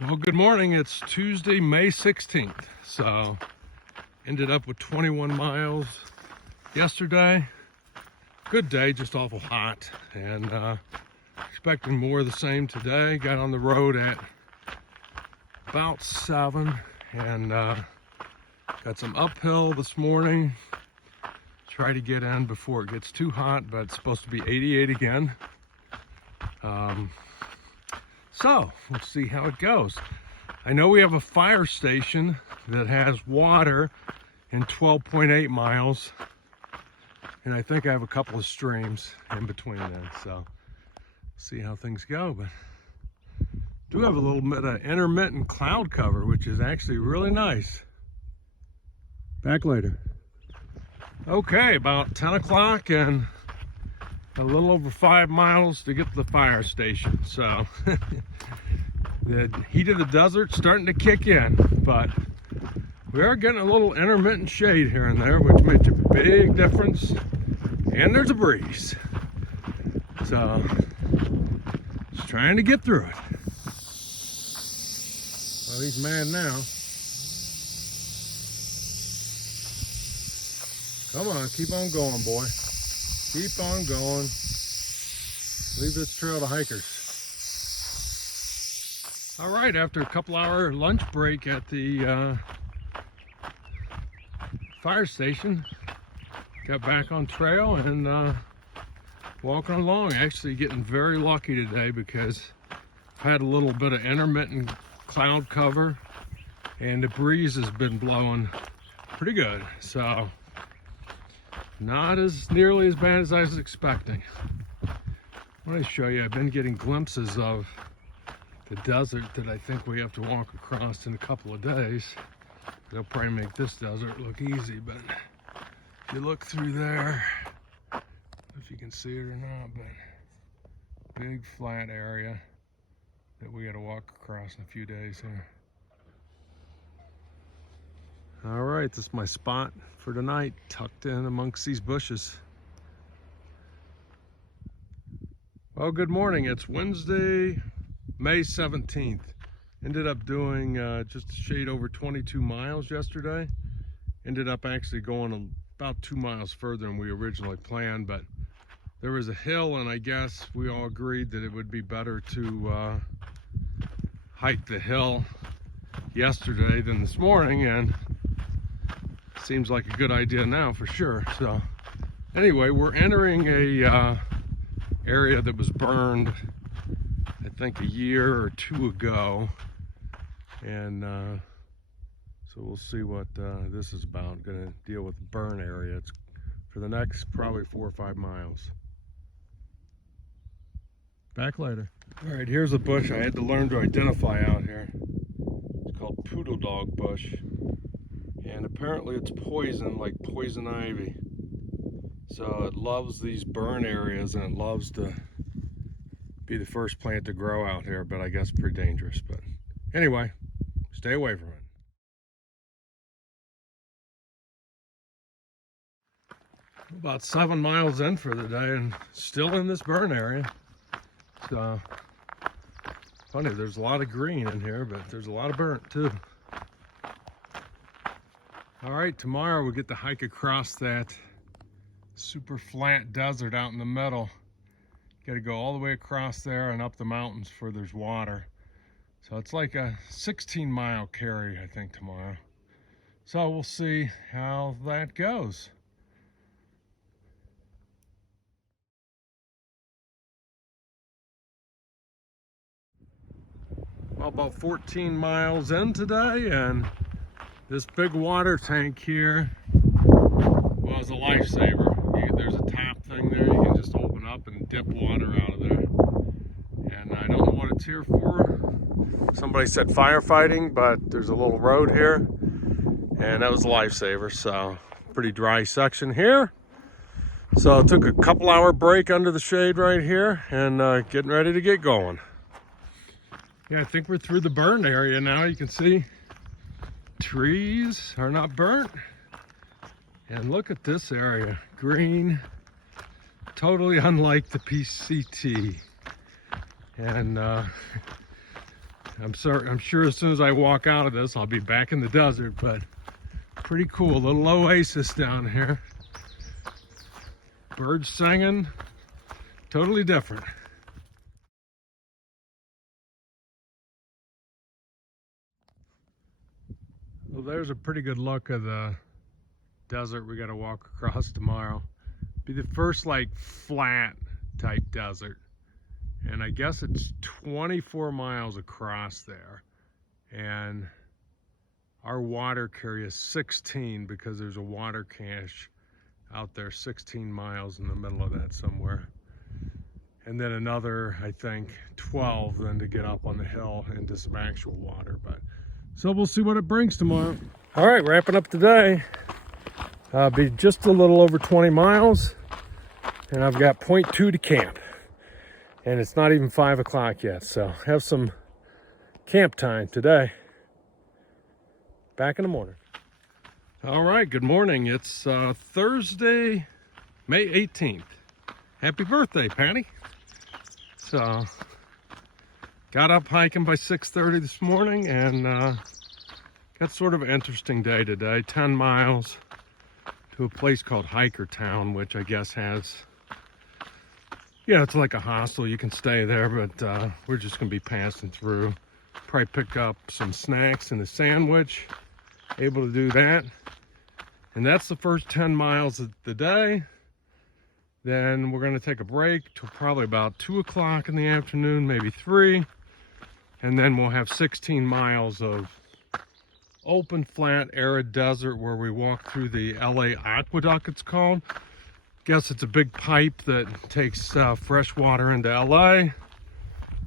Well, good morning. It's Tuesday, May 16th. So, ended up with 21 miles yesterday. Good day, just awful hot. And expecting more of the same today. Got on the road at about 7 and got some uphill this morning. Try to get in before it gets too hot, but it's supposed to be 88 again. So, we'll see how it goes. I know we have a fire station that has water in 12.8 miles. And I think I have a couple of streams in between then. So, see how things go. But do have a little bit of intermittent cloud cover, which is actually really nice. Back later. Okay, about 10 o'clock and a little over 5 miles to get to the fire station. So the heat of the desert starting to kick in, but we are getting a little intermittent shade here and there, which makes a big difference. And there's a breeze. So just trying to get through it. Well, he's mad now. Come on, keep on going, boy. Keep on going. Leave this trail to hikers. All right, after a couple hour lunch break at the fire station, got back on trail and walking along. Actually getting very lucky today because I've had a little bit of intermittent cloud cover and the breeze has been blowing pretty good. So not as nearly as bad as I was expecting. I want to show you, I've been getting glimpses of the desert that I think we have to walk across in a couple of days. They'll probably make this desert look easy, but if you look through there, I don't know if you can see it or not, but big flat area that we got to walk across in a few days here. All right, this is my spot for tonight, tucked in amongst these bushes. Well, good morning. It's Wednesday, May 17th. Ended up doing just a shade over 22 miles yesterday. Ended up actually going about 2 miles further than we originally planned, but there was a hill and I guess we all agreed that it would be better to hike the hill yesterday than this morning, and seems like a good idea now for sure. So anyway, we're entering a area that was burned I think a year or two ago, and so we'll see what this is about. Gonna deal with the burn area. It's for the next probably 4 or 5 miles. Back later. All right, here's a bush I had to learn to identify out here. It's called poodle dog bush. And apparently it's poison, like poison ivy. So it loves these burn areas and it loves to be the first plant to grow out here, but I guess pretty dangerous. But anyway, stay away from it. About 7 miles in for the day and still in this burn area. So funny, there's a lot of green in here, but there's a lot of burnt too. All right, tomorrow we get to hike across that super flat desert out in the middle. Got to go all the way across there and up the mountains where there's water. So it's like a 16-mile carry, I think, tomorrow. So we'll see how that goes. Well, about 14 miles in today, and this big water tank here was a lifesaver. There's a tap thing there, you can just open up and dip water out of there. And I don't know what it's here for. Somebody said firefighting, but there's a little road here, and that was a lifesaver. So pretty dry section here. So I took a couple hour break under the shade right here and getting ready to get going. Yeah, I think we're through the burn area now. You can see trees are not burnt. And look at this area, green, totally unlike the PCT. And I'm sure as soon as I walk out of this, I'll be back in the desert, but pretty cool. Little oasis down here. Birds singing, totally different. Well, there's a pretty good look of the desert we got to walk across tomorrow. Be the first like flat type desert, and I guess it's 24 miles across there, and our water carry is 16 because there's a water cache out there 16 miles in the middle of that somewhere, and then another I think 12 then to get up on the hill into some actual water. But so we'll see what it brings tomorrow. All right, wrapping up today. Be just a little over 20 miles, and I've got 0.2 to camp, and it's not even 5 o'clock yet, so have some camp time today. Back in the morning. All right, good morning. It's Thursday, May 18th. Happy birthday, Patty. So got up hiking by 6:30 this morning, and got sort of an interesting day today. 10 miles to a place called Hiker Town, which I guess has, yeah, it's like a hostel. You can stay there, but we're just gonna be passing through. Probably pick up some snacks and a sandwich. Able to do that. And that's the first 10 miles of the day. Then we're gonna take a break till probably about 2 o'clock in the afternoon, maybe 3. And then we'll have 16 miles of open, flat, arid desert where we walk through the LA Aqueduct, it's called. Guess it's a big pipe that takes fresh water into LA.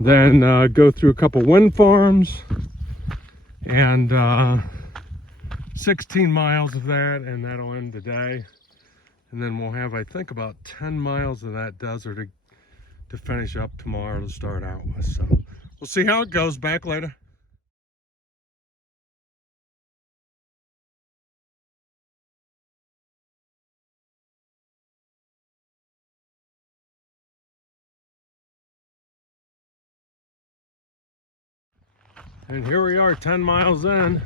Then go through a couple wind farms, and 16 miles of that, and that'll end the day. And then we'll have, I think, about 10 miles of that desert to finish up tomorrow to start out with. So we'll see how it goes. Back later. And here we are 10 miles in.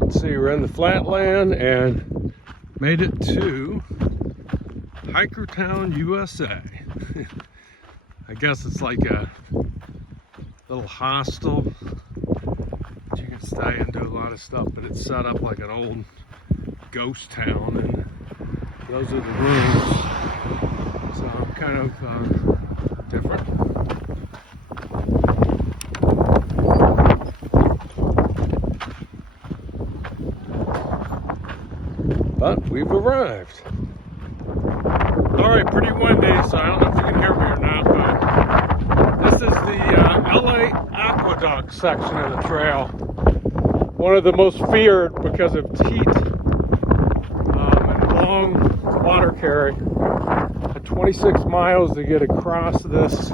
Let's see, we're in the flatland and made it to Hiker Town, USA. I guess it's like a little hostel that you can stay and do a lot of stuff, but it's set up like an old ghost town, and those are the rooms. So kind of different. But we've arrived. All right, pretty windy, so I don't know if you can hear me or not, but this is the LA Aqueduct section of the trail. One of the most feared because of heat and long water carry. At 26 miles to get across this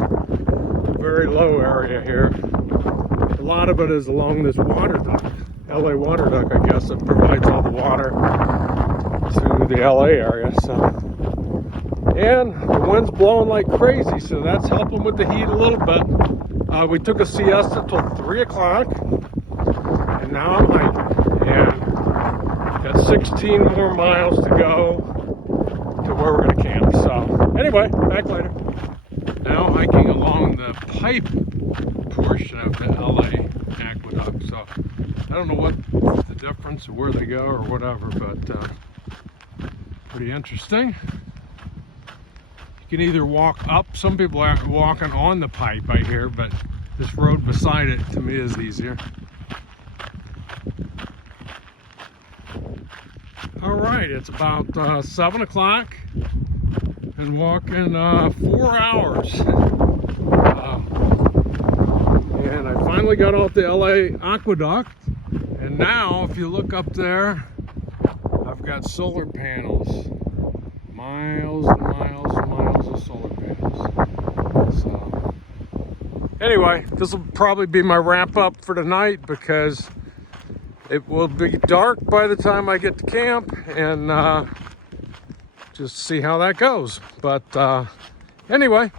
very low area here. A lot of it is along this water duct, LA water duct, I guess, that provides all the water to the LA area. So, and the wind's blowing like crazy, so that's helping with the heat a little bit. We took a siesta till 3 o'clock, and now I'm hiking, and got 16 more miles to go to where we're gonna camp. So anyway, back later. Now hiking along the pipe portion of the LA Aqueduct. So I don't know what the difference or where they go or whatever, but pretty interesting. You can either walk up. Some people are walking on the pipe, I hear, but this road beside it to me is easier. All right, it's about 7 o'clock. Been walking 4 hours. And I finally got off the LA Aqueduct. And now, if you look up there, I've got solar panels. Miles and miles and miles of solar panels. So, anyway, this will probably be my wrap up for tonight because it will be dark by the time I get to camp, and just see how that goes. But anyway,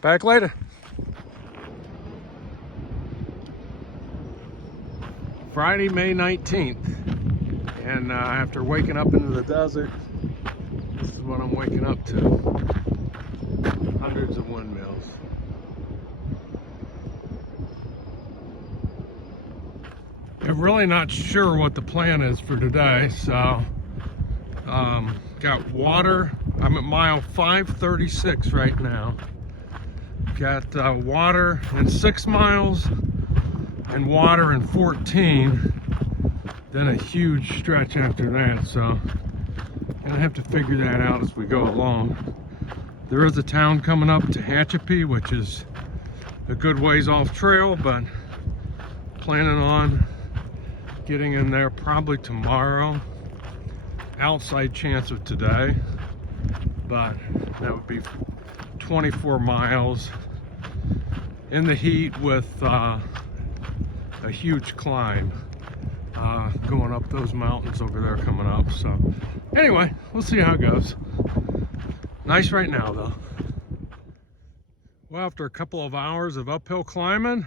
back later. Friday, May 19th. And after waking up into the desert, this is what I'm waking up to. Hundreds of windmills. I'm really not sure what the plan is for today, so got water. I'm at mile 536 right now. Got water in 6 miles and water in 14, then a huge stretch after that, so I'm gonna have to figure that out as we go along. There is a town coming up, Tehachapi, which is a good ways off trail, but planning on getting in there probably tomorrow. Outside chance of today, but that would be 24 miles in the heat with a huge climb going up those mountains over there coming up. So anyway, we'll see how it goes. Nice right now though. Well, after a couple of hours of uphill climbing,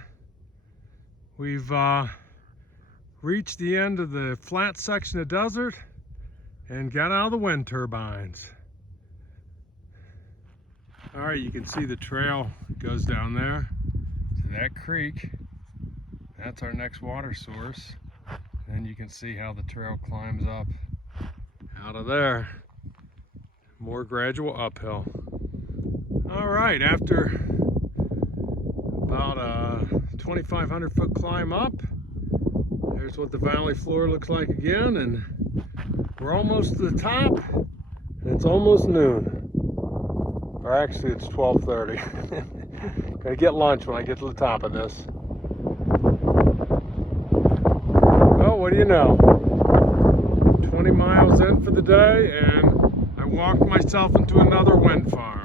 we've reached the end of the flat section of desert and got out of the wind turbines. All right, you can see the trail goes down there to that creek. That's our next water source. And you can see how the trail climbs up out of there. More gradual uphill. All right, after about a 2,500 foot climb up, here's what the valley floor looks like again, and we're almost to the top, and it's almost noon. Or actually, it's 12:30. Gotta get lunch when I get to the top of this. Well, what do you know? 20 miles in for the day, and I walked myself into another wind farm.